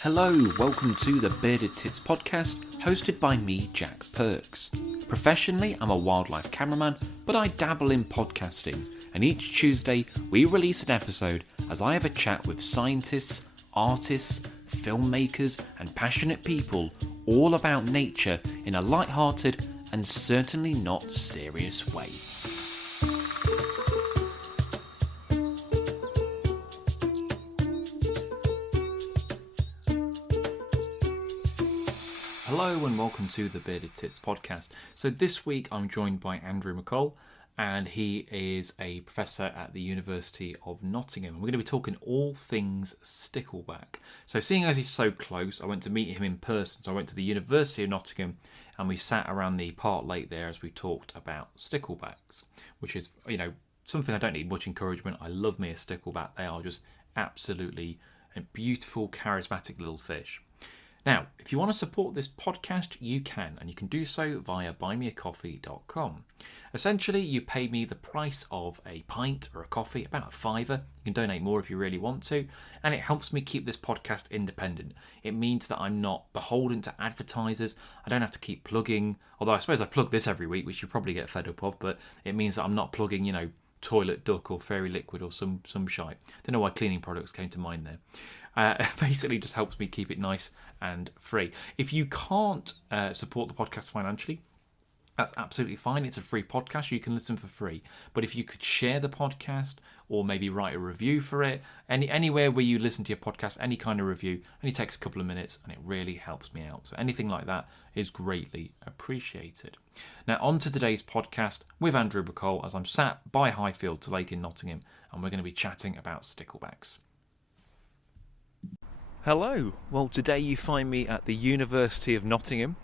Hello, welcome to the Bearded Tits podcast, hosted by me, Jack Perks. Professionally, I'm a wildlife cameraman, but I dabble in podcasting, and each Tuesday we release an episode as I have a chat with scientists, artists, filmmakers, and passionate people all about nature in a light-hearted and certainly not serious way. Hello and welcome to the Bearded Tits podcast. So this week I'm joined by Andrew Mccoll, and he is a professor at the University of Nottingham. We're going to be talking all things stickleback. So seeing as he's so close, I went to meet him in person. So I went to the University of Nottingham and we sat around the park lake there as we talked about sticklebacks, which is, something I don't need much encouragement. I love me a stickleback. They are just absolutely a beautiful, charismatic little fish. Now, if you want to support this podcast, you can, and you can do so via buymeacoffee.com. Essentially, you pay me the price of a pint or a coffee, about a £5. You can donate more if you really want to, and it helps me keep this podcast independent. It means that I'm not beholden to advertisers. I don't have to keep plugging, although I suppose I plug this every week, which you probably get fed up of, but it means that I'm not plugging, Toilet Duck or Fairy Liquid or some shite. Don't know why cleaning products came to mind there. Basically just helps me keep it nice and free. If you can't support the podcast financially, that's absolutely fine. It's a free podcast. You can listen for free. But if you could share the podcast or maybe write a review for it, anywhere where you listen to your podcast, any kind of review, only takes a couple of minutes and it really helps me out. So anything like that is greatly appreciated. Now on to today's podcast with Andrew Mccoll as I'm sat by Highfield to Lake in Nottingham, and we're going to be chatting about sticklebacks. Hello. Well, today you find me at the University of Nottingham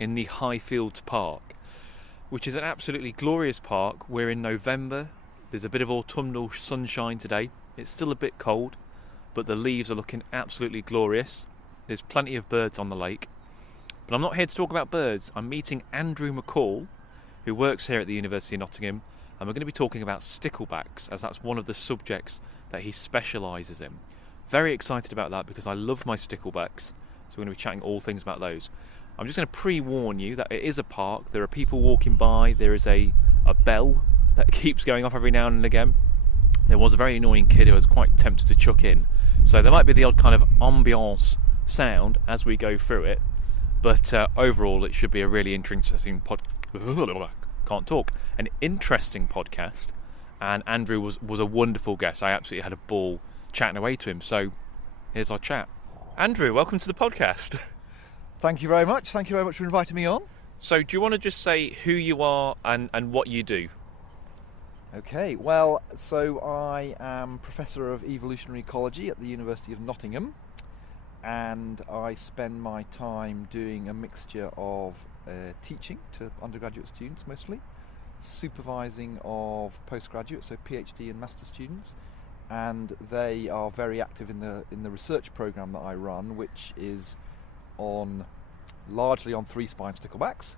in the Highfield Park, which is an absolutely glorious park. We're in November. There's a bit of autumnal sunshine today. It's still a bit cold, but the leaves are looking absolutely glorious. There's plenty of birds on the lake. But I'm not here to talk about birds. I'm meeting Andrew Mccoll, who works here at the University of Nottingham, and we're going to be talking about sticklebacks, as that's one of the subjects that he specialises in. Very excited about that because I love my sticklebacks, so we're going to be chatting all things about those. I'm just going to pre-warn you that it is a park. There are people walking by. There is a bell that keeps going off every now and again. There was a very annoying kid who was quite tempted to chuck in, so there might be the odd kind of ambiance sound as we go through it, but overall it should be a really interesting an interesting podcast, and Andrew was a wonderful guest. I absolutely had a ball chatting away to him, so here's our chat. Andrew, welcome to the podcast. Thank you very much. Thank you very much for inviting me on. So do you want to just say who you are and what you do? Okay, well, so I am Professor of Evolutionary Ecology at the University of Nottingham, and I spend my time doing a mixture of teaching to undergraduate students mostly, supervising of postgraduate, so PhD and master students, and they are very active in the research program that I run, which is largely on three-spine sticklebacks,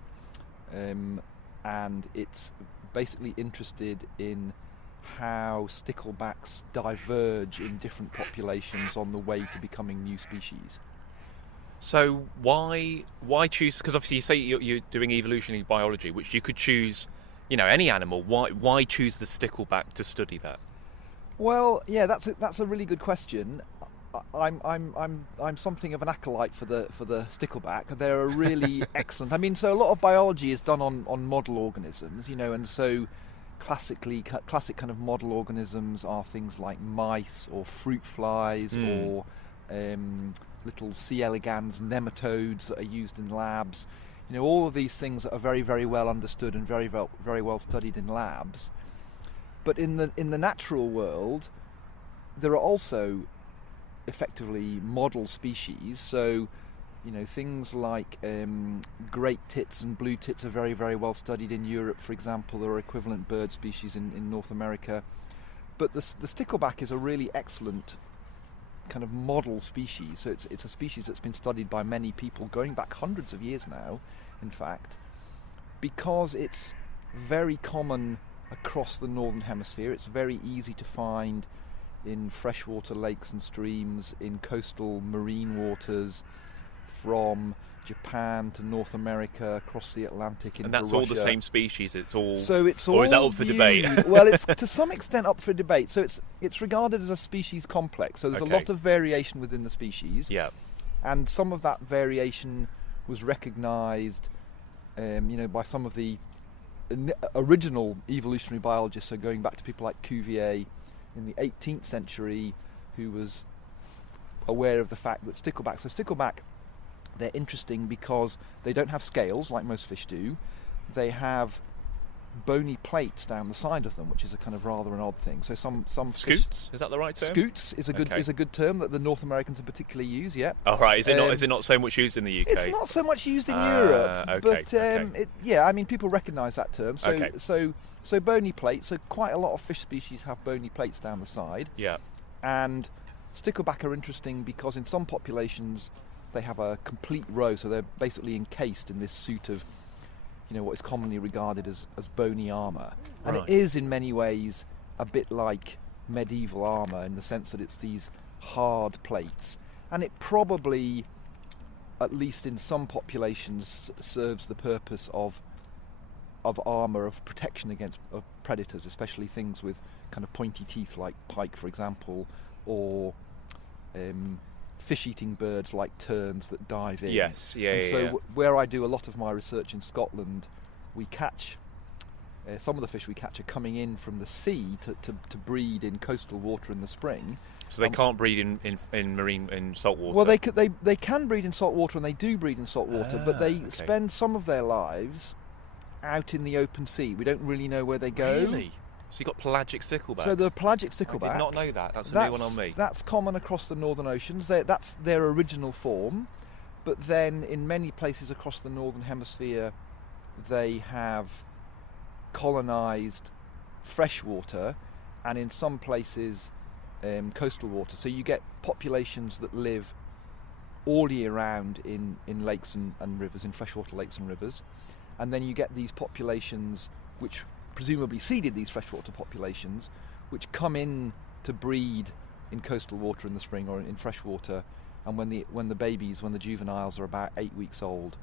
and it's basically interested in how sticklebacks diverge in different populations on the way to becoming new species. So why choose? Because obviously you say you're doing evolutionary biology, which you could choose, any animal. Why choose the stickleback to study that? Well, yeah, that's a really good question. I'm something of an acolyte for the stickleback. They're a really excellent. So a lot of biology is done on model organisms, and so classic kind of model organisms are things like mice or fruit flies or little C. elegans nematodes that are used in labs. All of these things that are very, very well understood and very, very well studied in labs. But in the natural world, there are also effectively model species. So, things like great tits and blue tits are very, very well studied in Europe, for example. There are equivalent bird species in North America. But the stickleback is a really excellent kind of model species. So it's a species that's been studied by many people going back hundreds of years now, in fact, because it's very common across the northern hemisphere. It's very easy to find in freshwater lakes and streams, in coastal marine waters, from Japan to North America, across the Atlantic into And that's Russia. all the same species. It's all. So it's all. Or is that up for debate? Well, it's to some extent up for debate. So it's regarded as a species complex. So there's a Okay. lot of variation within the species. Yeah. And some of that variation was recognised, by some of the original evolutionary biologists. So going back to people like Cuvier in the 18th century, who was aware of the fact that stickleback. So stickleback, they're interesting because they don't have scales like most fish do. They have bony plates down the side of them, which is a kind of rather an odd thing. So some Scoots? Is that the right term? Scoots is a good Okay. is a good term that the North Americans in particular use. Yeah. Oh, right. Is it not so much used in the UK? It's not so much used in Europe, okay, but okay. people recognise that term. So, Okay. so bony plates. So quite a lot of fish species have bony plates down the side, Yeah. and stickleback are interesting because in some populations they have a complete row, so they're basically encased in this suit of, what is commonly regarded as bony armour, and Right. it is in many ways a bit like medieval armour in the sense that it's these hard plates, and it probably, at least in some populations, serves the purpose of armour, of protection against predators, especially things with kind of pointy teeth like pike, for example, or fish-eating birds like terns that dive in. Yes, yeah, And yeah, so yeah. where I do a lot of my research in Scotland, we catch some of the fish we catch are coming in from the sea to breed in coastal water in the spring. So they can't breed in salt water. Well, they can breed in salt water, and they do breed in salt water, but they okay. spend some of their lives out in the open sea. We don't really know where they go. Really? So you've got pelagic sticklebacks? So the pelagic stickleback. I did not know that. That's a new one on me. That's common across the northern oceans. That's their original form, but then in many places across the northern hemisphere, they have colonised freshwater, and in some places coastal water. So you get populations that live all year round in lakes and rivers, in freshwater lakes and rivers, and then you get these populations which presumably seeded these freshwater populations, which come in to breed in coastal water in the spring or in freshwater, and when the juveniles are about 8 weeks old,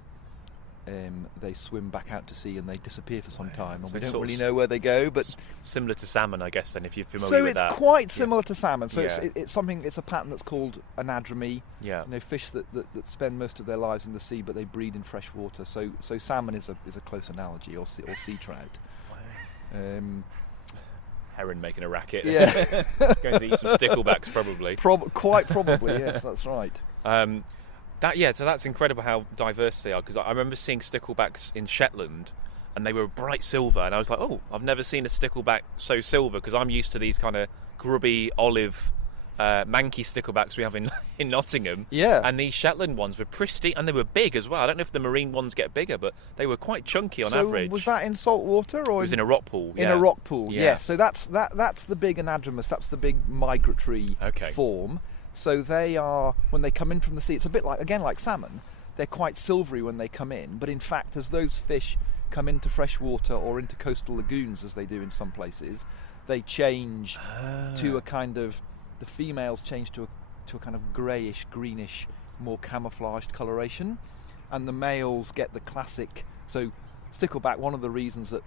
they swim back out to sea and they disappear for some time, and So we don't sort of really know where they go. But similar to salmon, I guess. Then, if you're familiar so with it's that. quite similar to salmon. So Yeah. it's something. It's a pattern that's called anadromy. Yeah. Fish that spend most of their lives in the sea, but they breed in fresh water. So salmon is a close analogy, or sea trout. Heron making a racket. Yeah. Going to eat some sticklebacks, probably. Quite probably, yes, that's right. So that's incredible how diverse they are, because I remember seeing sticklebacks in Shetland and they were bright silver, and I was like, oh, I've never seen a stickleback so silver, because I'm used to these kind of grubby olive manky sticklebacks we have in Nottingham. Yeah. And these Shetland ones were pristine, and they were big as well. I don't know if the marine ones get bigger, but they were quite chunky on average. Was that in salt water, or It was in a rock pool. in yeah. a rock pool? Yeah. Yeah. So that's the big anadromous. That's the big migratory Okay. form. So they are, when they come in from the sea, it's a bit like salmon. They're quite silvery when they come in, but in fact, as those fish come into fresh water or into coastal lagoons, as they do in some places, they change to a kind of, the females change to a kind of greyish, greenish, more camouflaged coloration, and the males get the classic. So stickleback, one of the reasons that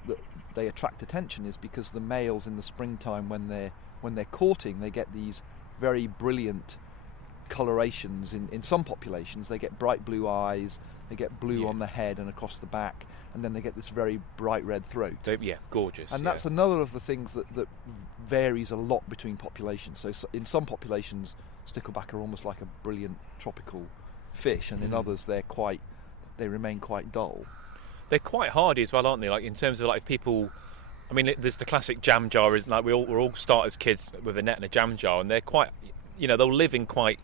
they attract attention is because the males in the springtime, when they're courting, they get these very brilliant colorations. In some populations, they get bright blue eyes, they get blue on the head and across the back, and then they get this very bright red throat. Gorgeous. And that's another of the things that varies a lot between populations. So in some populations, stickleback are almost like a brilliant tropical fish, and in others they remain quite dull. They're quite hardy as well, aren't they? Like, in terms of, like, if people, I mean, there's the classic jam jar, isn't, like, we all start as kids with a net and a jam jar, and they're quite, they'll live in quite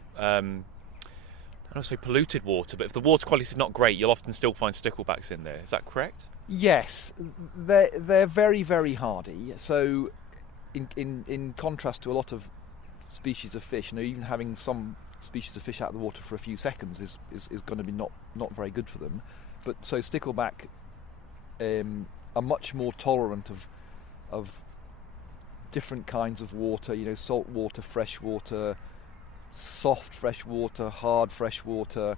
I don't say polluted water, but if the water quality is not great, you'll often still find sticklebacks in there. Is that correct? Yes, they're very, very hardy. So in contrast to a lot of species of fish, even having some species of fish out of the water for a few seconds is going to be not very good for them. But so stickleback are much more tolerant of different kinds of water, salt water, fresh water, soft fresh water, hard fresh water.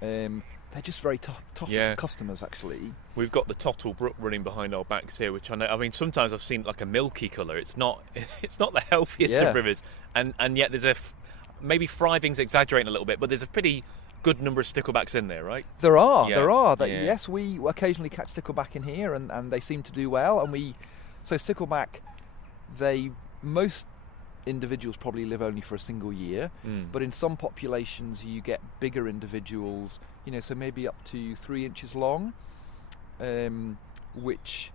They're just very tough customers, actually. We've got the Tottle Brook running behind our backs here, which I know. I mean, sometimes I've seen like a milky colour. It's not the healthiest of rivers, and yet there's maybe Frithing's exaggerating a little bit, but there's a pretty good number of sticklebacks in there, right? There are. Yes, we occasionally catch stickleback in here, and they seem to do well. And so stickleback, most individuals probably live only for a single year, but in some populations you get bigger individuals, so maybe up to 3 inches long, which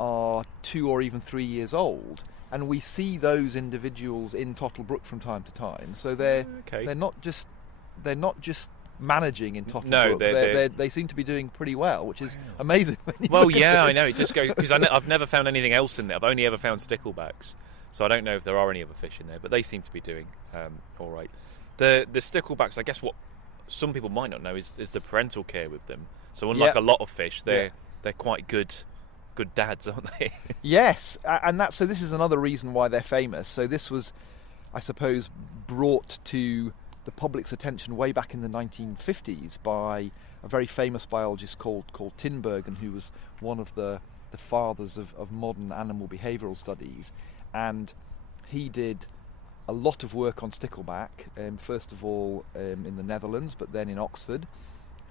are 2 or even 3 years old, and we see those individuals in Tottle Brook from time to time. So they're not just managing in Tottle Brook. They seem to be doing pretty well, which is amazing. Well, yeah, I know. It just goes because I've never found anything else in there. I've only ever found sticklebacks. So I don't know if there are any other fish in there, but they seem to be doing all right. The sticklebacks, I guess what some people might not know is the parental care with them. So unlike a lot of fish, they're quite good dads, aren't they? Yes, and so this is another reason why they're famous. So this was, I suppose, brought to the public's attention way back in the 1950s by a very famous biologist called Tinbergen, who was one of the fathers of modern animal behavioural studies. And he did a lot of work on stickleback, first of all in the Netherlands, but then in Oxford.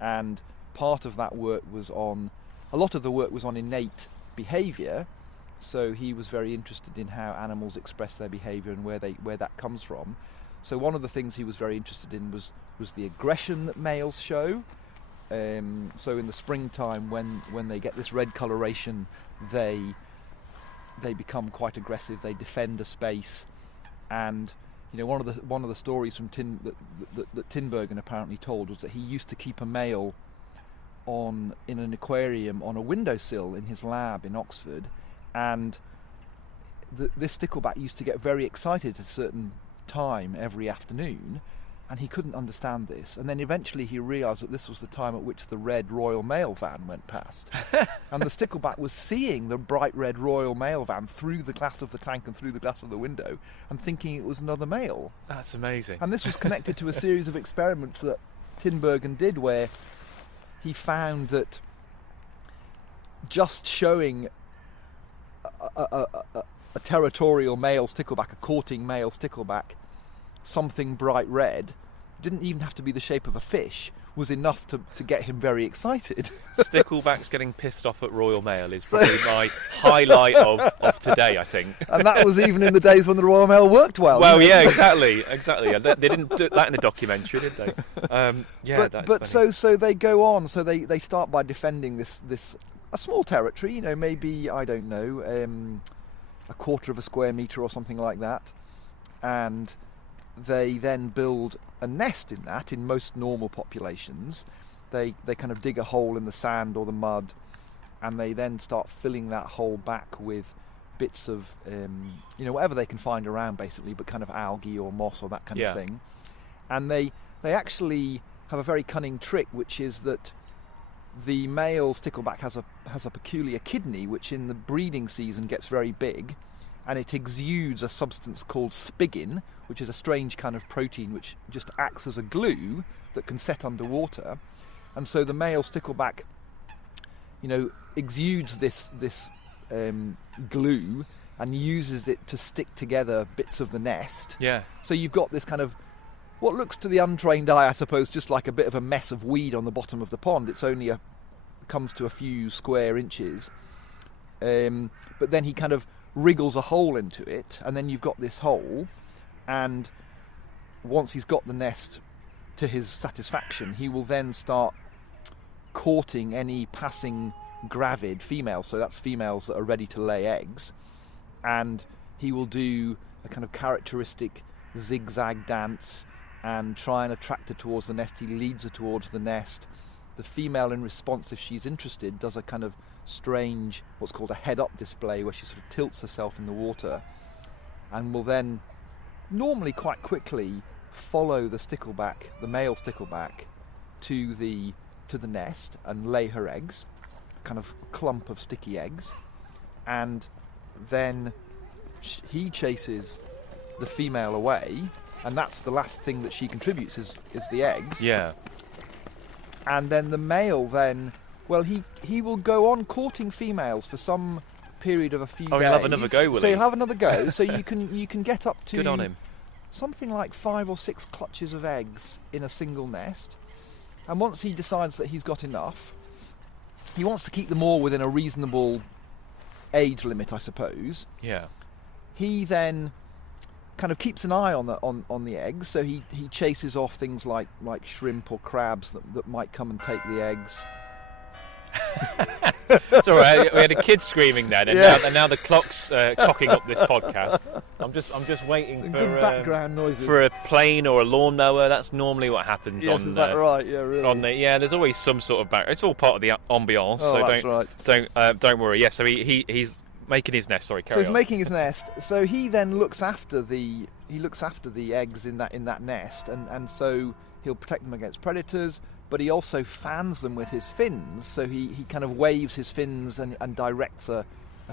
And part of that work was on innate behaviour. So he was very interested in how animals express their behaviour and where that comes from. So one of the things he was very interested in was the aggression that males show. So in the springtime, when they get this red coloration, they become quite aggressive. They defend a space, and one of the stories from that Tinbergen apparently told was that he used to keep a male in an aquarium on a windowsill in his lab in Oxford, and this stickleback used to get very excited at a certain time every afternoon, and he couldn't understand this. And then eventually he realised that this was the time at which the red Royal Mail van went past. And the stickleback was seeing the bright red Royal Mail van through the glass of the tank and through the glass of the window and thinking it was another male. That's amazing. And this was connected to a series of experiments that Tinbergen did, where he found that just showing a territorial male stickleback, a courting male stickleback, something bright red, didn't even have to be the shape of a fish, was enough to get him very excited. Sticklebacks getting pissed off at Royal Mail is probably my highlight of today, I think. And that was even in the days when the Royal Mail worked well. Well, yeah, exactly. They didn't do that in the documentary, did they? So they go on. So they start by defending this a small territory, maybe, I don't know, a quarter of a square metre or something like that, and they then build a nest in that. In most normal populations, they kind of dig a hole in the sand or the mud, and they then start filling that hole back with bits of whatever they can find around, basically, but kind of algae or moss or that kind of thing. And they actually have a very cunning trick, which is that the male stickleback has a peculiar kidney which in the breeding season gets very big, and it exudes a substance called spiggin, which is a strange kind of protein which just acts as a glue that can set underwater. And so the male stickleback, exudes this glue and uses it to stick together bits of the nest. Yeah. So you've got this kind of, what looks to the untrained eye, I suppose, just like a bit of a mess of weed on the bottom of the pond. It's only comes to a few square inches. But then he kind of wriggles a hole into it, and then you've got this hole, and once he's got the nest to his satisfaction, he will then start courting any passing gravid females. So that's females that are ready to lay eggs, and he will do a kind of characteristic zigzag dance and try and attract her towards the nest. He leads her towards the nest. The female, in response, if she's interested, does a kind of strange, what's called a head-up display, where she sort of tilts herself in the water, and will then, normally quite quickly, follow the stickleback, the male stickleback, to the nest and lay her eggs, a kind of clump of sticky eggs, and then he chases the female away, and that's the last thing that she contributes is the eggs. Yeah. And then the male he will go on courting females for some period of a few days. He'll have another go, will So he? he'll have another go. So you can get up to Good on him. something like 5 or 6 clutches of eggs in a single nest. And once he decides that he's got enough, he wants to keep them all within a reasonable age limit, I suppose. Yeah. He then kind of keeps an eye on the eggs, so he chases off things like shrimp or crabs that might come and take the eggs. It's all right. We had a kid screaming then, and now the clock's cocking up this podcast. I'm just waiting Some for good background noises. for a plane or a lawnmower. That's normally what happens. Yes, on is that right? Yeah, really. There's always some sort of back. It's all part of the ambiance. Oh, so that's right. don't worry. Yeah, so he's making his nest. Sorry, carry on. So he's making his nest. So he then looks after the eggs in that nest, and so he'll protect them against predators. But he also fans them with his fins. So he kind of waves his fins and directs a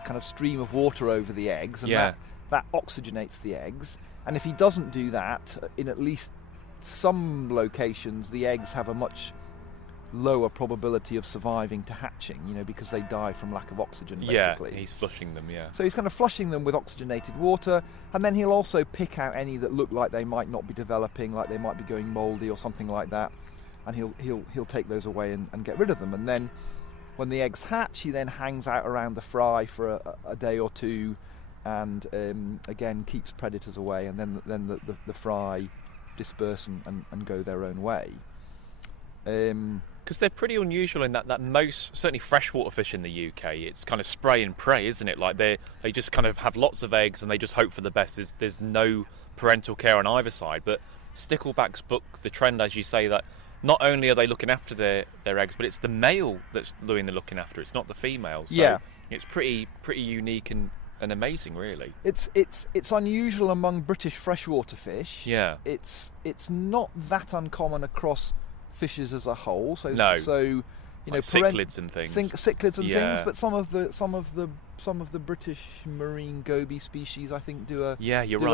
kind of stream of water over the eggs, and that oxygenates the eggs. And if he doesn't do that, in at least some locations, the eggs have a much lower probability of surviving to hatching, because they die from lack of oxygen, basically. Yeah, he's flushing them, yeah. So he's kind of flushing them with oxygenated water, and then he'll also pick out any that look like they might not be developing, like they might be going mouldy or something like that, and he'll take those away and get rid of them. And then when the eggs hatch, he then hangs out around the fry for a day or two, and again keeps predators away, and then the fry disperse and go their own way. Because they're pretty unusual in that most, certainly freshwater fish in the UK, it's kind of spray and pray, isn't it? Like they just kind of have lots of eggs and they just hope for the best. There's no parental care on either side. But Sticklebacks book the trend, as you say, that not only are they looking after their eggs, but it's the male that's doing the looking after. It's not the female. So it's pretty unique and amazing, really. It's unusual among British freshwater fish. Yeah. It's not that uncommon across fishes as a whole. So no. So like cichlids and things. Cichlids and things, but some of the British marine goby species, I think, do a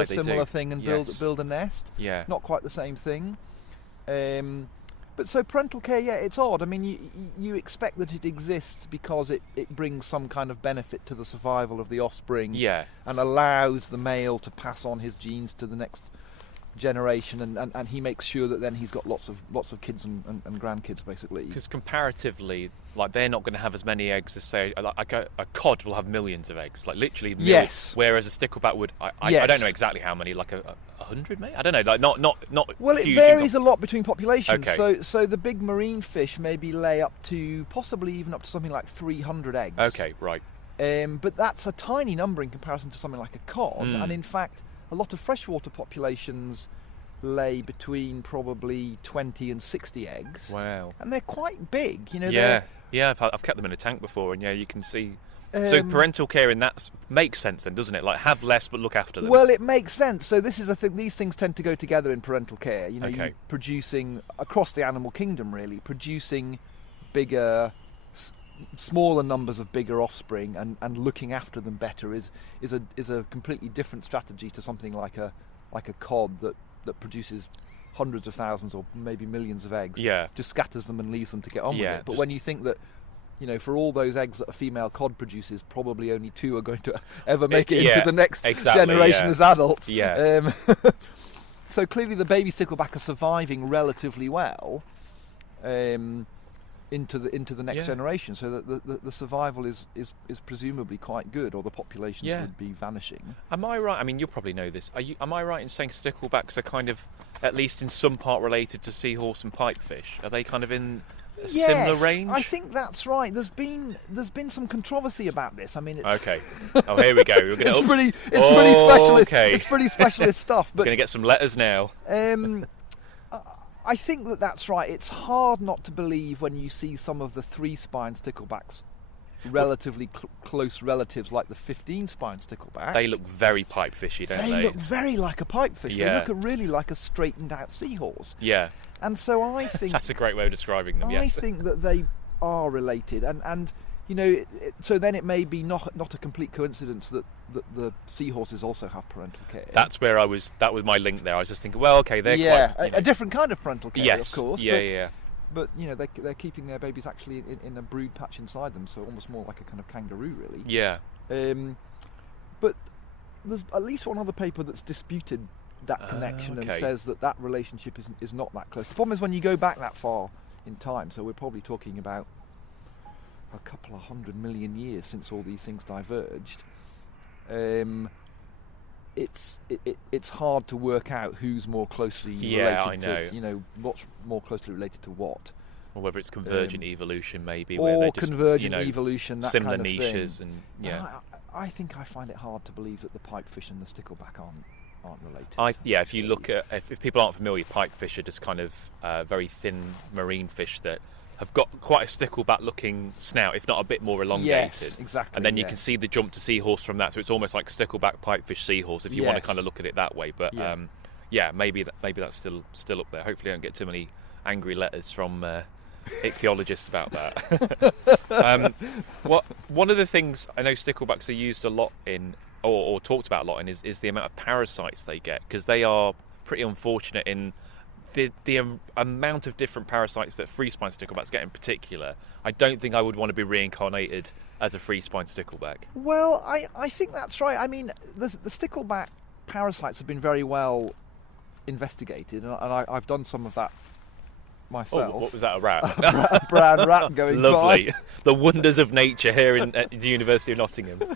similar thing and build a nest. Yeah. Not quite the same thing. But so parental care, it's odd. I mean, you expect that it exists because it brings some kind of benefit to the survival of the offspring, and allows the male to pass on his genes to the next generation, and he makes sure that then he's got lots of kids and grandkids, basically. Because comparatively, like, they're not going to have as many eggs as, say, like a cod will have millions of eggs, like literally millions. Yes. Whereas a stickleback would, I don't know exactly how many, like 100 maybe? I don't know, like not. Well, it varies a lot between populations. Okay. So the big marine fish maybe lay possibly even up to something like 300 eggs. Okay, right. But that's a tiny number in comparison to something like a cod, and in fact, a lot of freshwater populations lay between probably 20 and 60 eggs. Wow. And they're quite big, Yeah, I've kept them in a tank before, and you can see. So parental care in that makes sense then, doesn't it? Like, have less but look after them. Well, it makes sense. So this is a thing. These things tend to go together in parental care. You're producing across the animal kingdom, really, producing bigger, smaller numbers of bigger offspring and looking after them better is a completely different strategy to something like a cod that produces hundreds of thousands or maybe millions of eggs. Yeah. Just scatters them and leaves them to get on with it. But when you think that, for all those eggs that a female cod produces, probably only 2 are going to ever make it into the next generation as adults. Yeah. So clearly the baby stickleback are surviving relatively well into the next generation, so that the survival is presumably quite good, or the populations would be vanishing. Am I right? I mean, you'll probably know this. Am I right in saying sticklebacks are kind of, at least in some part, related to seahorse and pipefish? Are they kind of in a similar range? I think that's right. There's been some controversy about this. I mean, it's okay. Oh, here we go. We're gonna it's pretty specialist. Okay. It's pretty specialist stuff. But we're going to get some letters now. I think that's right. It's hard not to believe when you see some of the 3-spine sticklebacks, relatively close relatives like the 15-spine stickleback. They look very pipefishy, don't they? They look very like a pipefish. Yeah. They look really like a straightened out seahorse. Yeah. And so I think that's a great way of describing them. I think that they are related, and so then it may be not a complete coincidence that the seahorses also have parental care. That was my link there. I was just thinking, well, okay, they're quite, a different kind of parental care, yes, of course. Yeah. But they're keeping their babies actually in a brood patch inside them, so almost more like a kind of kangaroo, really. Yeah. But there's at least one other paper that's disputed that connection and says that relationship is not that close. The problem is when you go back that far in time, so we're probably talking about a couple of 100 million years since all these things diverged. It's hard to work out who's more closely related to, what's more closely related to what. Or whether it's convergent evolution, maybe, or where they're just, convergent evolution, that similar kind of niches, thing. and I think I find it hard to believe that the pipefish and the stickleback aren't related. If you look at if people aren't familiar, pipefish are just kind of very thin marine fish that have got quite a stickleback-looking snout, if not a bit more elongated. Yes, exactly. And then you can see the jump to seahorse from that, so it's almost like stickleback, pipefish, seahorse, if you want to kind of look at it that way. But maybe that's still up there. Hopefully, I don't get too many angry letters from ichthyologists about that. One of the things I know sticklebacks are used a lot in, or talked about a lot in, is the amount of parasites they get, because they are pretty unfortunate in the amount of different parasites that free-spine sticklebacks get in particular. I don't think I would want to be reincarnated as a free-spine stickleback. Well, I think that's right. I mean, the stickleback parasites have been very well investigated, and I've done some of that myself. Oh, what was that, a rat? A brown rat going Lovely. by. The wonders of nature here at the University of Nottingham.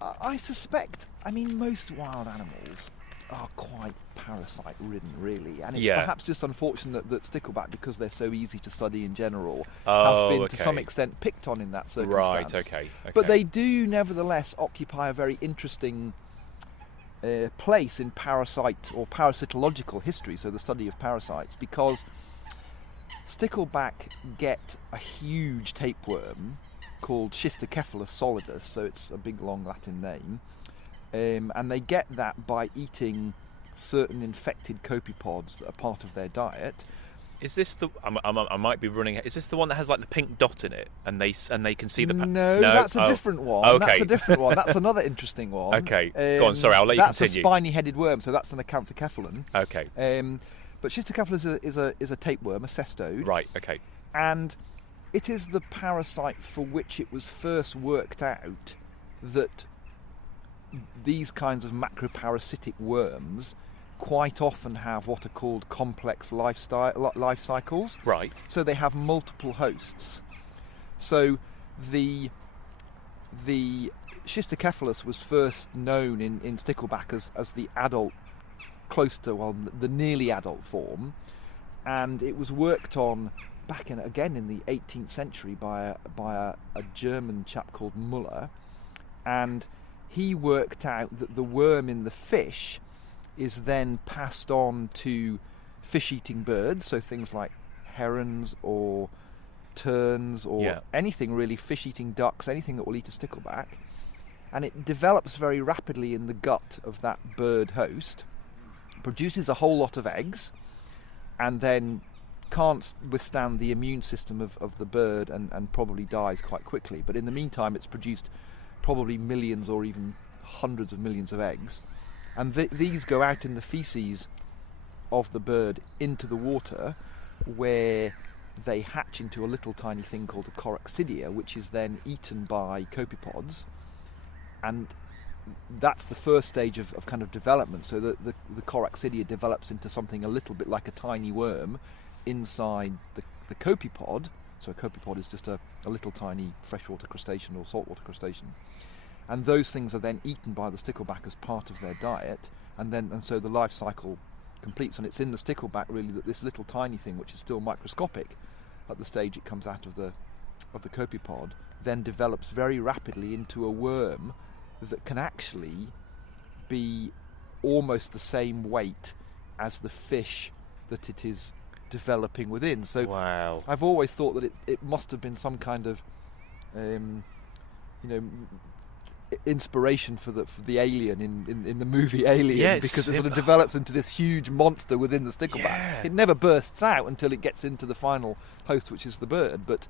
I suspect, most wild animals are quite parasite-ridden, really, and it's perhaps just unfortunate that stickleback, because they're so easy to study in general, have been to some extent picked on in that circumstance. Right, okay. But they do nevertheless occupy a very interesting place in parasite or parasitological history, so the study of parasites, because stickleback get a huge tapeworm called Schistocephalus solidus, so it's a big long Latin name, and they get that by eating certain infected copepods that are part of their diet. Is this the? I might be running. Is this the one that has like the pink dot in it, and they can see the? No, that's a different one. Okay. That's a different one. That's another interesting one. Okay, go on. Sorry, I'll let you continue. That's a spiny-headed worm, so that's an acanthocephalon. Okay. But Schistocephalus is a tapeworm, a cestode. Right. Okay. And it is the parasite for which it was first worked out that these kinds of macroparasitic worms quite often have what are called complex life cycles. Right. So they have multiple hosts. So the Schistocephalus was first known in stickleback as the adult, the nearly adult form, and it was worked on back in the 18th century by a German chap called Müller, and he worked out that the worm in the fish is then passed on to fish-eating birds, so things like herons or terns or anything really, fish-eating ducks, anything that will eat a stickleback, and it develops very rapidly in the gut of that bird host, produces a whole lot of eggs, and then can't withstand the immune system of the bird and probably dies quite quickly. But in the meantime, it's produced probably millions or even hundreds of millions of eggs, and these go out in the feces of the bird into the water, where they hatch into a little tiny thing called a coraxidia, which is then eaten by copepods, and that's the first stage of kind of development. So the coraxidia develops into something a little bit like a tiny worm inside the copepod. So a copepod is just a little tiny freshwater crustacean or saltwater crustacean, and those things are then eaten by the stickleback as part of their diet, and so the life cycle completes, and it's in the stickleback really that this little tiny thing, which is still microscopic at the stage it comes out of the copepod, then develops very rapidly into a worm that can actually be almost the same weight as the fish that it is developing within. So wow. I've always thought that it must have been some kind of inspiration for the alien in the movie Alien, Yes, because it sort of develops into this huge monster within the stickleback. Yeah. It never bursts out until it gets into the final host, which is the bird, but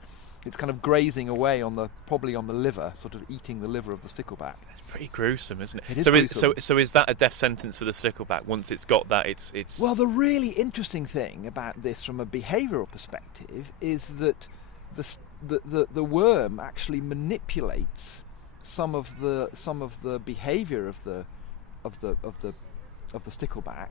it's kind of grazing away probably on the liver, sort of eating the liver of the stickleback. It's pretty gruesome, isn't it? It is gruesome. So is that a death sentence for the stickleback? Once it's got that, it's. Well, the really interesting thing about this from a behavioural perspective is that the worm actually manipulates some of the behaviour of the stickleback,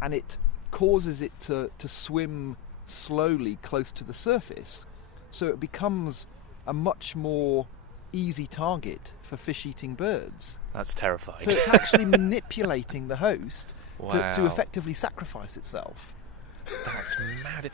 and it causes it to swim slowly close to the surface, so it becomes a much more easy target for fish-eating birds. That's terrifying. So it's actually manipulating the host Wow. to effectively sacrifice itself. That's mad.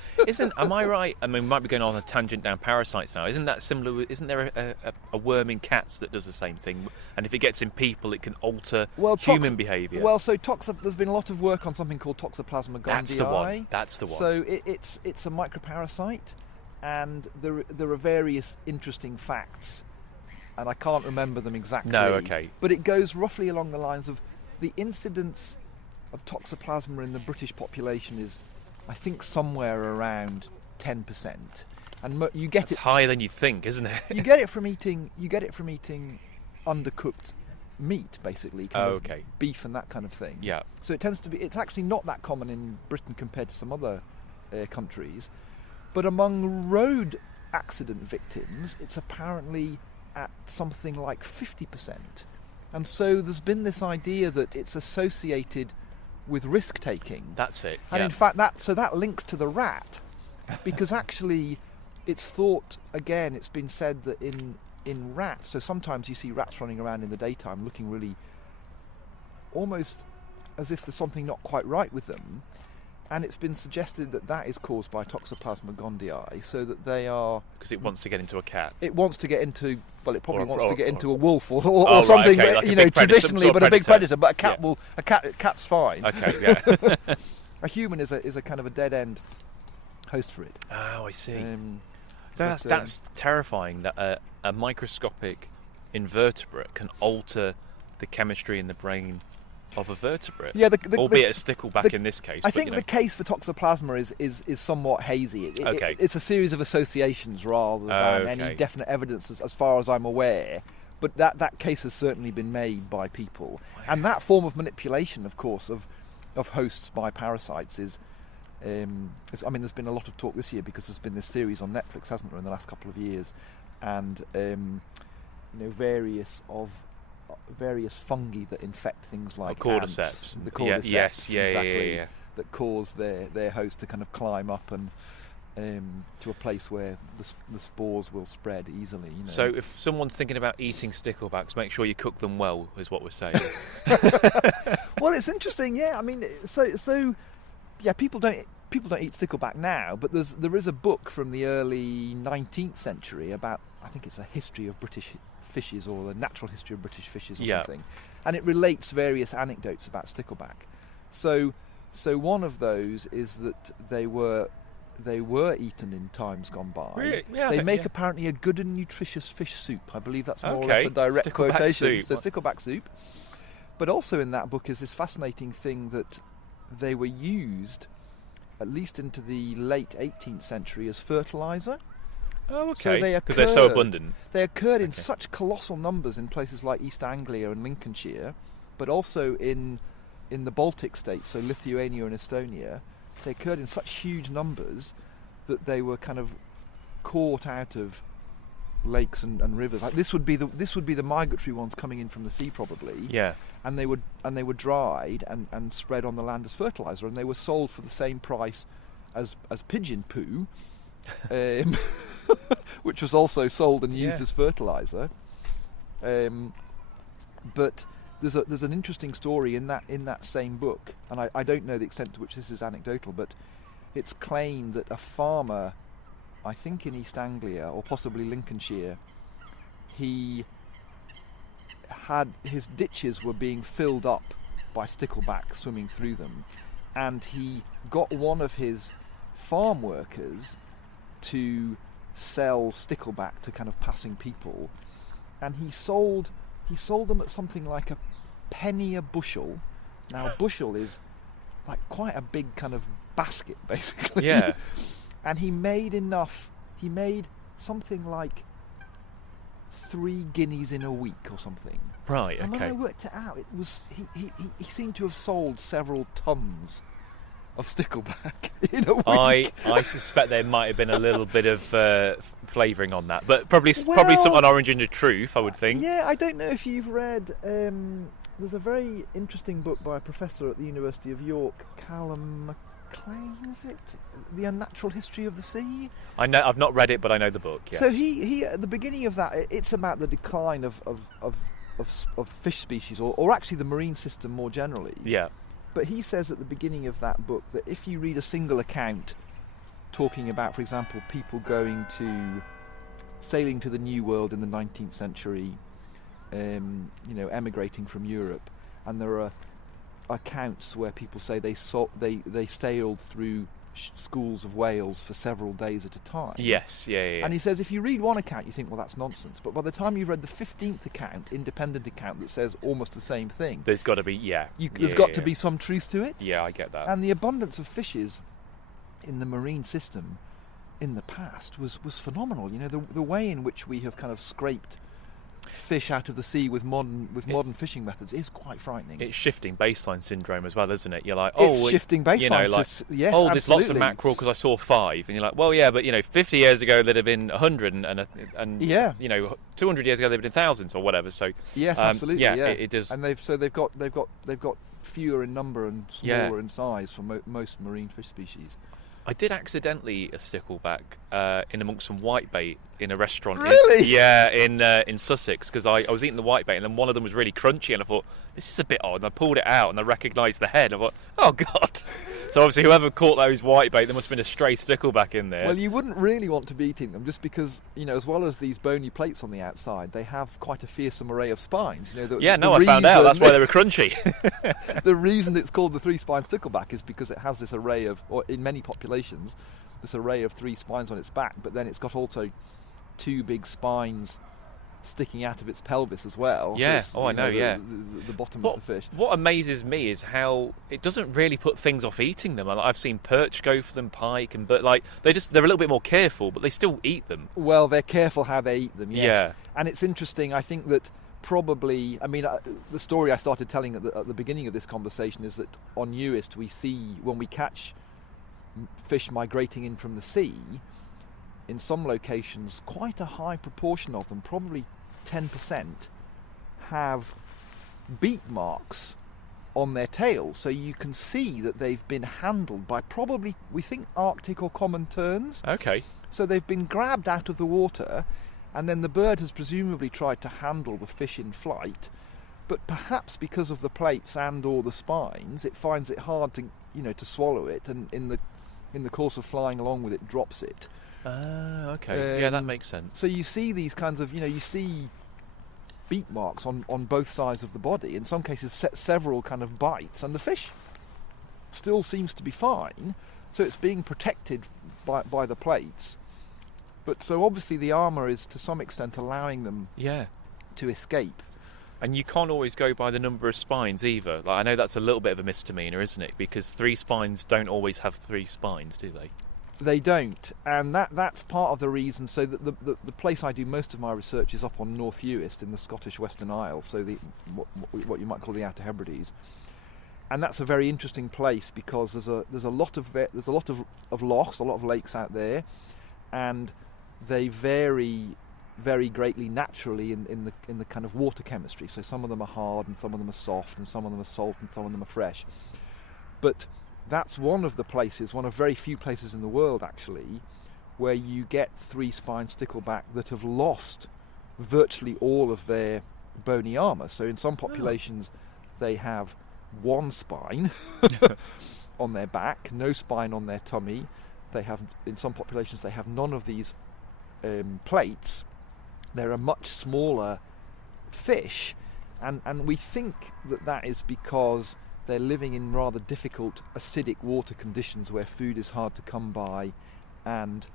Am I right? I mean, we might be going on a tangent down parasites now. Isn't that similar? Isn't there a worm in cats that does the same thing? And if it gets in people, it can alter human behaviour. Well, so there's been a lot of work on something called Toxoplasma gondii. That's the one. So it's a microparasite, and there are various interesting facts, and I can't remember them exactly. No, okay. But it goes roughly along the lines of the incidence of Toxoplasma in the British population is, I think, somewhere around 10%, and you get It's higher than you think, isn't it? you get it from eating undercooked meat, basically, Okay. beef and that kind of thing. Yeah. So it tends to be. It's actually not that common in Britain compared to some other countries, but among road accident victims, it's apparently at something like 50%. And so there's been this idea that it's associated with risk taking. That's it. And yeah. in fact, that links to the rat, because actually, it's thought, again, it's been said that in rats. So sometimes you see rats running around in the daytime, looking really, almost as if there's something not quite right with them, and it's been suggested that is caused by Toxoplasma gondii, so that they are. Because it wants to get into a cat. It wants to get into. Well, it probably Or- wants or- to get or- into a wolf or right, something. okay, But, like a you know, big predator, some traditionally, sort of but a big predator. predator. But a Yeah. cat's fine. Okay, yeah. A human is a kind of a dead end host for it. Oh, I see. But, That's terrifying that a microscopic invertebrate can alter the chemistry in the brain of a vertebrate. Yeah, albeit a stickleback in this case. I but, think you know. the case for Toxoplasma is somewhat hazy. Okay. It's a series of associations rather than any Okay. definite evidence, as far as I'm aware. But that case has certainly been made by people, and that form of manipulation, of course, of hosts by parasites is. I mean, there's been a lot of talk this year because there's been this series on Netflix, hasn't there, in the last couple of years, and various fungi that infect things like cordyceps. ants, the cordyceps, Yes, exactly, yeah. that cause their host to kind of climb up and to a place where the spores will spread easily. You know. So if someone's thinking about eating sticklebacks, make sure you cook them well, is what we're saying. Well, it's interesting, yeah. I mean, so yeah, people don't eat stickleback now, but there is a book from the early 19th century about, I think it's a history of British fishes, or the natural history of British fishes or something, and it relates various anecdotes about stickleback. So one of those is that they were eaten in times gone by. Really? Yeah, they make apparently a good and nutritious fish soup. I believe that's more or less Okay. a direct Stickleback quotation. soup. So stickleback soup. But also in that book is this fascinating thing that they were used, at least into the late 18th century, as fertiliser. Oh, So okay. they Because they're so occurred- abundant. They occurred in Okay. such colossal numbers in places like East Anglia and Lincolnshire, but also in the Baltic states, so Lithuania and Estonia. They occurred in such huge numbers that they were kind of caught out of lakes and rivers. Like this would be the migratory ones coming in from the sea, probably. Yeah. And they were dried and spread on the land as fertiliser, and they were sold for the same price as pigeon poo, which was also sold and used Yeah. as fertiliser. But there's an interesting story in that same book, and I don't know the extent to which this is anecdotal, but it's claimed that a farmer, I think in East Anglia or possibly Lincolnshire, he had his ditches were being filled up by stickleback swimming through them, and he got one of his farm workers to sell stickleback to kind of passing people, and he sold he sold them at something like a penny a bushel. Now, a bushel is like quite a big kind of basket, basically. Yeah. And he made something like 3 guineas in a week or something. Right. And when Okay. I worked it out, it was he seemed to have sold several tons of stickleback in a week. I suspect there might have been a little bit of flavouring on that, but probably some an origin of truth, I would think. Yeah, I don't know if you've read. There's a very interesting book by a professor at the University of York, Callum McClain, is it? The Unnatural History of the Sea. I know. I've not read it, but I know the book. Yes. So he at the beginning of that, it's about the decline of fish species, or actually the marine system more generally. Yeah. But he says at the beginning of that book that if you read a single account talking about, for example, people sailing to the New World in the 19th century, emigrating from Europe, and there are accounts where people say they sailed through schools of whales for several days at a time. Yes, yeah. And he says if you read one account, you think, well, that's nonsense. But by the time you've read the 15th account, independent account, that says almost the same thing, There's got to be, there's got to be some truth to it. Yeah, I get that. And the abundance of fishes in the marine system in the past was phenomenal. You know, the way in which we have kind of scraped fish out of the sea with modern fishing methods is quite frightening. It's shifting baseline syndrome as well, isn't it? You're like, it's shifting baseline. You know, like, yes, oh, absolutely. there's lots of mackerel because I saw 5, and you're like, well, yeah, but 50 years ago there'd have been 100, and yeah, 200 years ago there'd have been thousands or whatever. So yes, absolutely, yeah. It does. And they've got fewer in number and smaller in size for most marine fish species. I did accidentally eat a stickleback in amongst some whitebait in a restaurant. Really? In Sussex, because I was eating the whitebait, and then one of them was really crunchy, and I thought, this is a bit odd. And I pulled it out, and I recognised the head. I thought, oh god! So obviously, whoever caught those whitebait, there must have been a stray stickleback in there. Well, you wouldn't really want to be eating them, just because as well as these bony plates on the outside, they have quite a fearsome array of spines. I found out that's why they were crunchy. The reason it's called the 3-spined stickleback is because it has this array of, or in many populations, this array of 3 spines on its back, but then it's got also 2 big spines sticking out of its pelvis as well. Yeah, so I know, the bottom of the fish. What amazes me is how it doesn't really put things off eating them. I've seen perch go for them, pike, but they're a little bit more careful, but they still eat them. Well, they're careful how they eat them, yes. Yeah. And it's interesting, I think that probably, the story I started telling at the beginning of this conversation is that on Uist we see, when we catch fish migrating in from the sea, in some locations quite a high proportion of them, probably 10%, have beak marks on their tails, so you can see that they've been handled by probably, we think, Arctic or common terns. Okay. So they've been grabbed out of the water, and then the bird has presumably tried to handle the fish in flight, but perhaps because of the plates and or the spines, it finds it hard to swallow it, and in the course of flying along with it, drops it. Okay. Yeah, that makes sense. So you see these kinds of, you see beak marks on both sides of the body. In some cases, several kind of bites, and the fish still seems to be fine. So it's being protected by the plates. But so obviously the armour is to some extent allowing them to escape. And you can't always go by the number of spines either. Like, I know that's a little bit of a misdemeanour, isn't it? Because 3 spines don't always have 3 spines, do they? They don't, and that's part of the reason. So the place I do most of my research is up on North Uist in the Scottish Western Isles, so what you might call the Outer Hebrides, and that's a very interesting place because there's a lot of lochs, a lot of lakes out there, and they vary very greatly naturally in the kind of water chemistry. So some of them are hard, and some of them are soft, and some of them are salt, and some of them are fresh, but that's one of very few places in the world actually, where you get 3-spined stickleback that have lost virtually all of their bony armour. So in some populations they have 1 spine on their back, no spine on their tummy. In some populations they have none of these plates. They're a much smaller fish, and we think that is because they're living in rather difficult acidic water conditions where food is hard to come by, and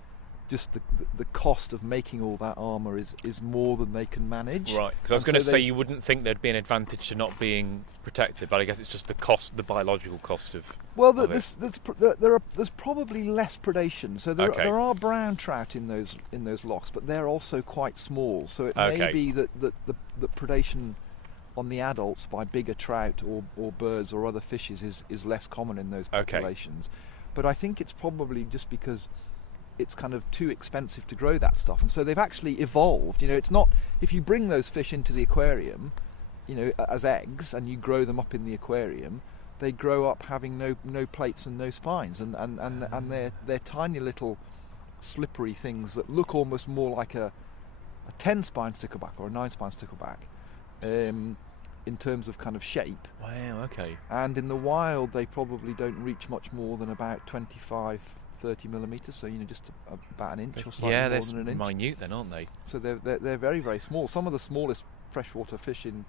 just the cost of making all that armour is more than they can manage. Right, because I was going to say you wouldn't think there'd be an advantage to not being protected, but I guess it's just the cost, the biological cost of. Well, there's probably less predation. So there are brown trout in those lochs, but they're also quite small. So it may be that the predation on the adults by bigger trout or birds or other fishes is less common in those populations. But I think it's probably just because it's kind of too expensive to grow that stuff, and so they've actually evolved. It's not, if you bring those fish into the aquarium, as eggs, and you grow them up in the aquarium, they grow up having no plates and no spines, and they're tiny little slippery things that look almost more like a 10-spine stickleback or a 9-spine stickleback in terms of kind of shape. Wow, okay. And in the wild, they probably don't reach much more than about 25-30 millimetres, so just about an inch or slightly more than an inch. Yeah, they're minute then, aren't they? So they're very, very small. Some of the smallest freshwater fish in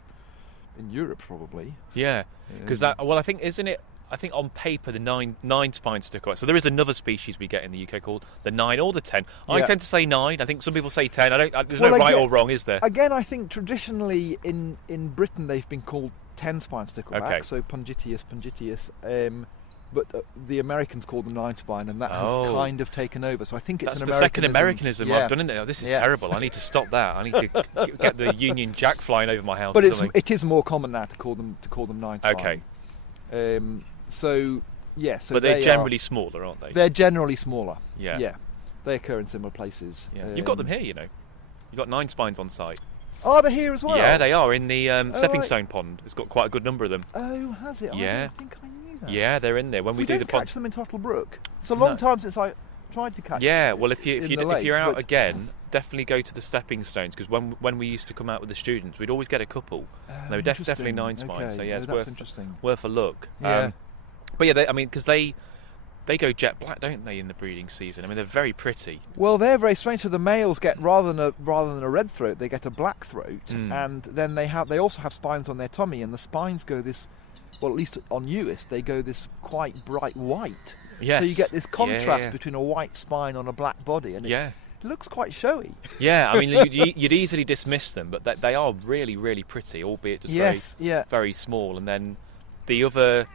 Europe, probably. Yeah, because I think, isn't it? I think on paper the nine-spine stickleback. So there is another species we get in the UK called the 9 or the 10. I tend to say 9. I think some people say 10. There's no right or wrong, is there? Again, I think traditionally in Britain they've been called 10-spine stickleback. So Pungitius. But the Americans call them 9-spine, and that has kind of taken over. So I think it's That's an the second Americanism I've done, isn't it? This is terrible. I need to stop that. I need to get the Union Jack flying over my house. But it is more common now to call them 9-spine. Okay. So but they're generally smaller, aren't they? They're generally smaller. Yeah. They occur in similar places. Yeah. You've got them here, You've got 9 spines on site. Are they here as well? Yeah, they are in the Stepping Stone Pond. It's got quite a good number of them. Oh, has it? Yeah. I don't think I knew that. Yeah, they're in there when we do the pond. Catch them in Tottle Brook. It's a long time since I tried to catch. Yeah, well, if you're out again, definitely go to the Stepping Stones, because when we used to come out with the students, we'd always get a couple. They were definitely 9 spines. So yeah, it's worth a look. Yeah. But yeah, because they go jet black, don't they, in the breeding season? I mean, they're very pretty. Well, they're very strange. So the males get rather than a red throat, they get a black throat, and then they also have spines on their tummy, and the spines go this. Well, at least on Uist, they go this quite bright white. Yes. So you get this contrast between a white spine on a black body, and it looks quite showy. Yeah, I mean, you'd easily dismiss them, but they are really, really pretty, albeit just very small. And then the other.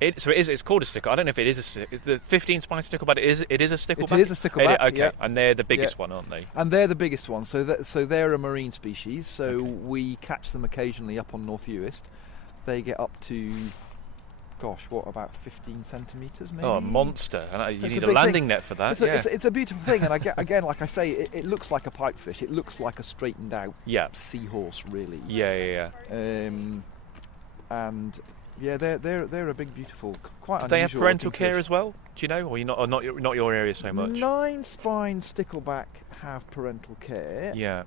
It's called a stickleback. I don't know if it is it's the 15-spine stickleback. It is a stickleback. It is a stickleback. Okay, and they're the biggest one, aren't they? And they're the biggest one. So they're a marine species. So we catch them occasionally up on North Uist. They get up to, about 15 centimetres maybe? Oh, a monster. And you need a landing net for that. It's a beautiful thing. And again, like I say, it looks like a pipefish. It looks like a straightened out seahorse, really. Yeah. And yeah, they're a big, beautiful, quite unusual. Do they have parental care as well? Do you know, or not your area so much? 9-spine stickleback have parental care. Yeah.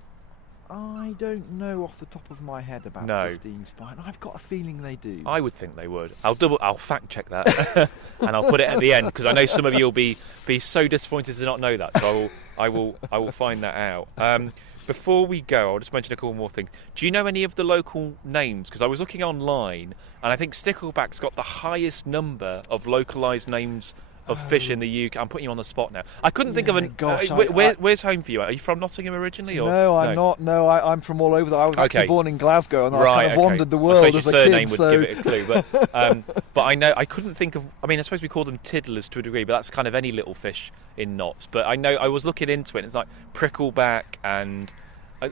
I don't know off the top of my head about 15-spine. I've got a feeling they do. I would think they would. I'll fact check that, and I'll put it at the end, because I know some of you will be so disappointed to not know that. So I will find that out. Before we go, I'll just mention a couple more things. Do you know any of the local names? Because I was looking online, and I think Stickleback's got the highest number of localised names of fish in the UK. I'm putting you on the spot now. I couldn't think of an. Where's home for you? Are you from Nottingham originally? Or? No, I'm not. No, I'm from all over. I was actually born in Glasgow, and I kind of wandered the world as a kid. I suppose your surname would give it a clue, but I know I couldn't think of. I mean, I suppose we call them tiddlers to a degree, but that's kind of any little fish in knots. But I know I was looking into it. And it's like prickleback and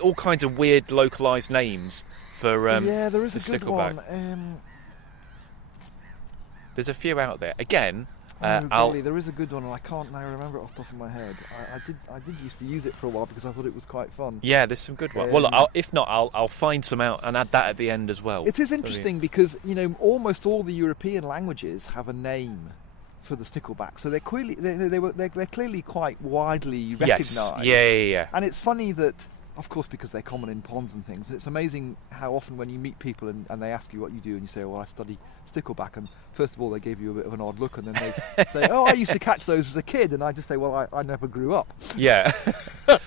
all kinds of weird localised names for there is the a good stickleback. one. There's a few out there. Again. There is a good one, and I can't now remember it off the top of my head. I did used to use it for a while because I thought it was quite fun. Yeah, there's some good ones. Well, if not, I'll find some out and add that at the end as well. It is interesting because almost all the European languages have a name for the stickleback, so they're clearly quite widely recognised. Yeah. And it's funny that Of course, because they're common in ponds and things. It's amazing how often when you meet people and they ask you what you do and you say, well, I study stickleback, and first of all they give you a bit of an odd look, and then they say, oh, I used to catch those as a kid, and I just say, well, I never grew up. Yeah.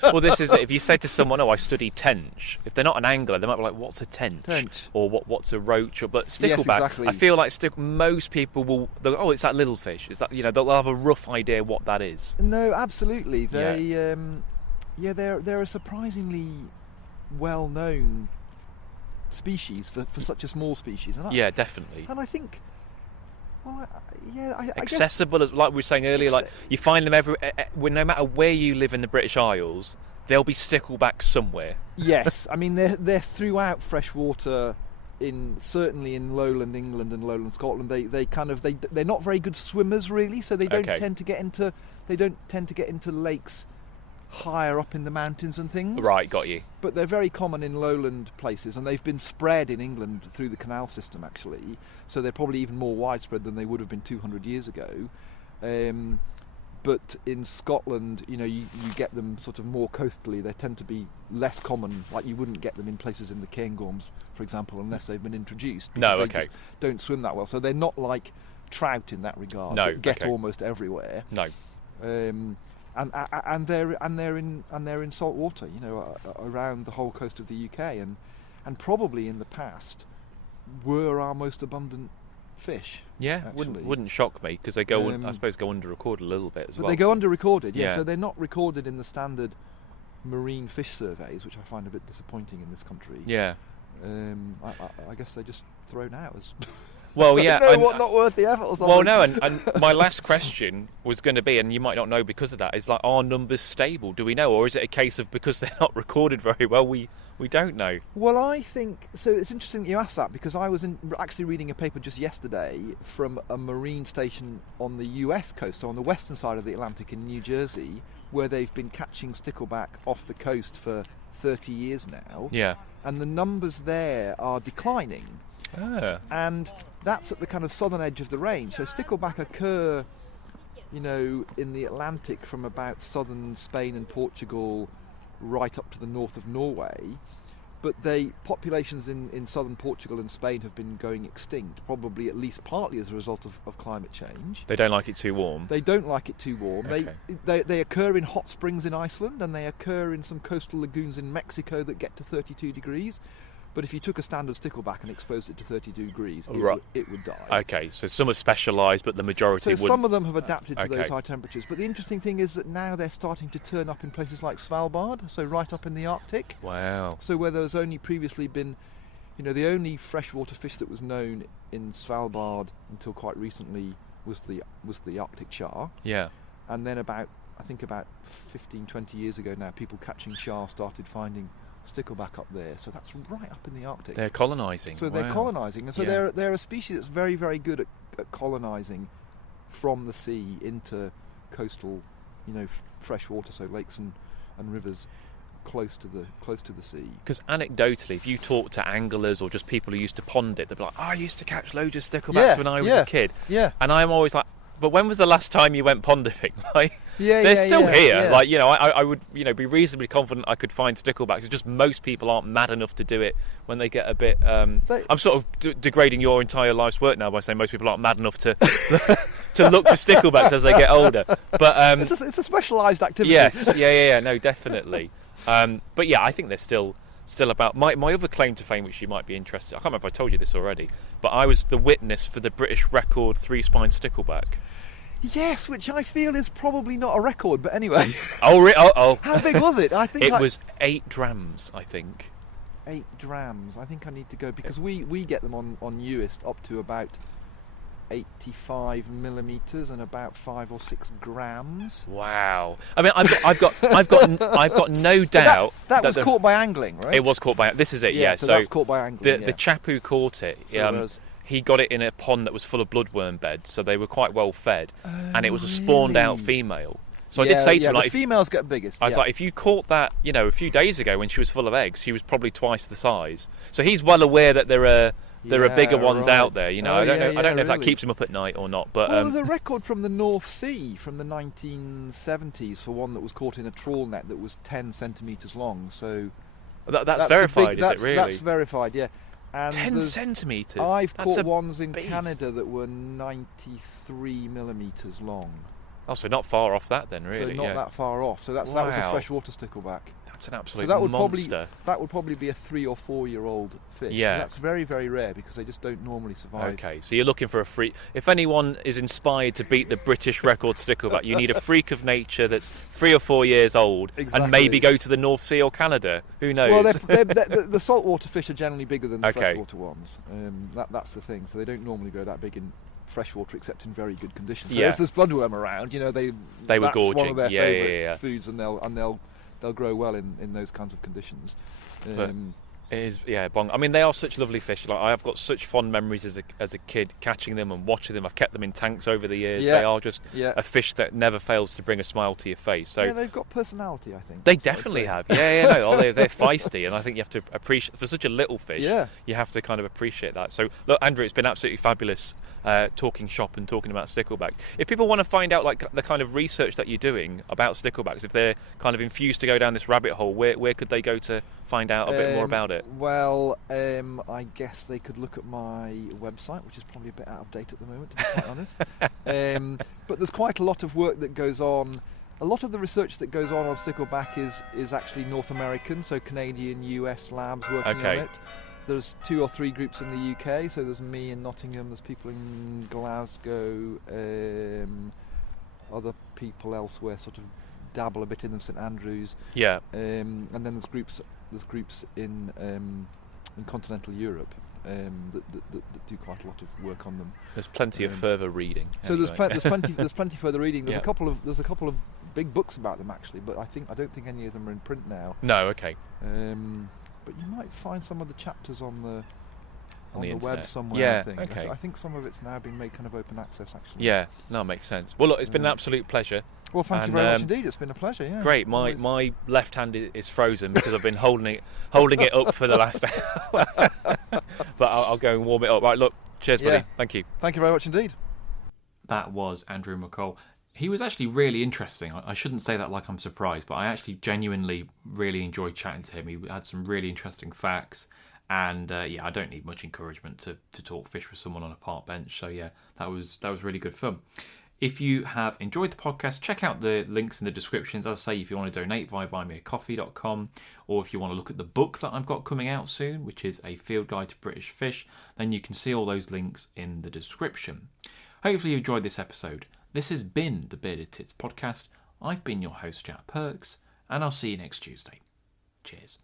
Well, this is it. If you say to someone, oh, I study tench, if they're not an angler, they might be like, what's a tench? Or what's a roach? But stickleback, yes, exactly. I feel like most people will, oh, it's that little fish. Is that, they'll have a rough idea what that is. No, absolutely. They're a surprisingly well-known species for such a small species. And Definitely. And I think, well, I accessible, as like we were saying earlier, like you find them no matter where you live in the British Isles, there'll be sticklebacks somewhere. Yes, I mean they're throughout freshwater, certainly in lowland England and lowland Scotland. They're not very good swimmers really, so they don't tend to get into lakes higher up in the mountains and things. Right, got you. But they're very common in lowland places, and they've been spread in England through the canal system actually, so they're probably even more widespread than they would have been 200 years ago. But in Scotland, you get them sort of more coastally. They tend to be less common, like you wouldn't get them in places in the Cairngorms, for example, unless they've been introduced. No, they just don't swim that well, so they're not like trout in that regard. No, that get almost everywhere. No. And they're in salt water, around the whole coast of the UK, and probably in the past were our most abundant fish. Yeah, wouldn't shock me, because they go, I suppose, go under recorded a little bit as well. They go under recorded, yeah. So they're not recorded in the standard marine fish surveys, which I find a bit disappointing in this country. Yeah. I guess they're just thrown out as. Well, yeah, not worth the effort or something. Well, no, and my last question was going to be, and you might not know because of that, is like, are numbers stable? Do we know, or is it a case of because they're not recorded very well, we don't know? Well, I think so. It's interesting that you asked that, because I was actually reading a paper just yesterday from a marine station on the US coast, so on the western side of the Atlantic in New Jersey, where they've been catching stickleback off the coast for 30 years now. Yeah, and the numbers there are declining. And that's at the kind of southern edge of the range. So stickleback occur, in the Atlantic from about southern Spain and Portugal right up to the north of Norway. But populations in southern Portugal and Spain have been going extinct, probably at least partly as a result of climate change. They don't like it too warm. They don't like it too warm. Okay. They occur in hot springs in Iceland, and they occur in some coastal lagoons in Mexico that get to 32 degrees. But if you took a standard stickleback and exposed it to 32 degrees, it would die. Okay, so some are specialised, but the majority wouldn't. Some of them have adapted to those high temperatures. But the interesting thing is that now they're starting to turn up in places like Svalbard, so right up in the Arctic. Wow. So where there's only previously been, the only freshwater fish that was known in Svalbard until quite recently was the Arctic char. Yeah. And then about 15, 20 years ago now, people catching char started finding stickleback up there, so that's right up in the Arctic. They're colonising. So they're colonising, and so they're a species that's very, very good at colonising from the sea into coastal, fresh water, so lakes and rivers close to the sea. Because anecdotally, if you talk to anglers or just people who used to pond it, they'll be like, I used to catch loads of sticklebacks when I was a kid. Yeah. And I'm always like, but when was the last time you went ponding? They're still here. Yeah. I would, be reasonably confident I could find sticklebacks. It's just most people aren't mad enough to do it when they get a bit. I'm sort of degrading your entire life's work now by saying most people aren't mad enough to to look for sticklebacks as they get older. But it's a specialised activity. Yes, yeah, no, definitely. But yeah, I think they're still about. My other claim to fame, which you might be interested. I can't remember if I told you this already, but I was the witness for the British record 3-spine stickleback. Yes, which I feel is probably not a record, but anyway. Oh. How big was it? I think it was 8 drams, I think. 8 drams. I think I need to go, because we get them on Uist up to about 85 millimeters and about 5 or 6 grams. Wow. I mean, I've got no doubt that was caught by angling, right? It was caught by. This is it. Yeah. So that's caught by angling. The chap who caught it. He got it in a pond that was full of bloodworm beds, so they were quite well fed, and it was a spawned out female. So I did say to him, the females get biggest. I was like, if you caught that, a few days ago when she was full of eggs, she was probably twice the size. So he's well aware that there are there are bigger Yeah, ones right. out there. You know, Oh, I don't yeah, know. I don't know if that really. keeps them up at night or not. But Well, there's a record from the North Sea from the 1970s for one that was caught in a trawl net that was 10 centimetres long. So that's the verified, big- that's, is it really? That's verified, yeah. And 10 there's- centimetres. I've That's caught a ones in beast. Canada that were 93 millimetres long. Oh, so not far off that then, really. So not yeah. that far off. So that was a Wow. freshwater stickleback. That's an So absolute that would monster. probably be a 3 or 4 year old fish. Yeah. And that's very, very rare because they just don't normally survive. Okay, so you're looking for a freak. If anyone is inspired to beat the British record stickleback, you need a freak of nature that's 3 or 4 years old, Exactly. and maybe go to the North Sea or Canada. Who knows? Well, the saltwater fish are generally bigger than the Okay. freshwater ones. That's the thing. So they don't normally go that big in freshwater, except in very good conditions. So Yeah. if there's bloodworm around, you know, They were that's one gorging. of their Yeah, favourite yeah. foods, and they'll grow well in those kinds of conditions. But- It is, yeah, bong. I mean, they are such lovely fish. Like, I have got such fond memories as a kid catching them and watching them. I've kept them in tanks over the years. Yeah. They are just Yeah. a fish that never fails to bring a smile to your face. So Yeah, they've got personality, I think. they That's what I'd definitely say. have. Yeah, no, they're feisty, and I think you have to appreciate for such a little fish. Yeah. You have to kind of appreciate that. So, look, Andrew, it's been absolutely fabulous talking shop and talking about sticklebacks. If people want to find out like the kind of research that you're doing about sticklebacks, if they're kind of infused to go down this rabbit hole, where could they go to find out a bit more about it? Well, I guess they could look at my website, which is probably a bit out of date at the moment, to be quite honest. But there's quite a lot of work that goes on. A lot of the research that goes on stickleback is actually North American, so Canadian, US labs working Okay. on it. There's 2 or 3 groups in the UK, so there's me in Nottingham, there's people in Glasgow, other people elsewhere sort of dabble a bit in them, St Andrews. Yeah. And then there's groups in continental Europe that do quite a lot of work on them. There's plenty of further reading. So there's anyway. there's plenty further reading. There's Yeah. a couple of big books about them actually, but I don't think any of them are in print now. No, okay. But you might find some of the chapters on the web internet. somewhere. Yeah, I think. okay. I think some of it's now been made kind of open access actually. Yeah, no, makes sense. Well, look, it's been an absolute pleasure. Well, thank you And, very much indeed. It's been a pleasure. Yeah. Great. My left hand is frozen because I've been holding it up for the last hour. But I'll go and warm it up. Right, look. Cheers, buddy. Yeah. Thank you. Thank you very much indeed. That was Andrew Mccoll. He was actually really interesting. I shouldn't say that like I'm surprised, but I actually genuinely really enjoyed chatting to him. He had some really interesting facts. And yeah, I don't need much encouragement to talk fish with someone on a park bench. So yeah, that was really good fun. If you have enjoyed the podcast, check out the links in the descriptions. As I say, if you want to donate via buymeacoffee.com, or if you want to look at the book that I've got coming out soon, which is A Field Guide to British Fish, then you can see all those links in the description. Hopefully you enjoyed this episode. This has been the Bearded Tits Podcast. I've been your host, Jack Perks, and I'll see you next Tuesday. Cheers.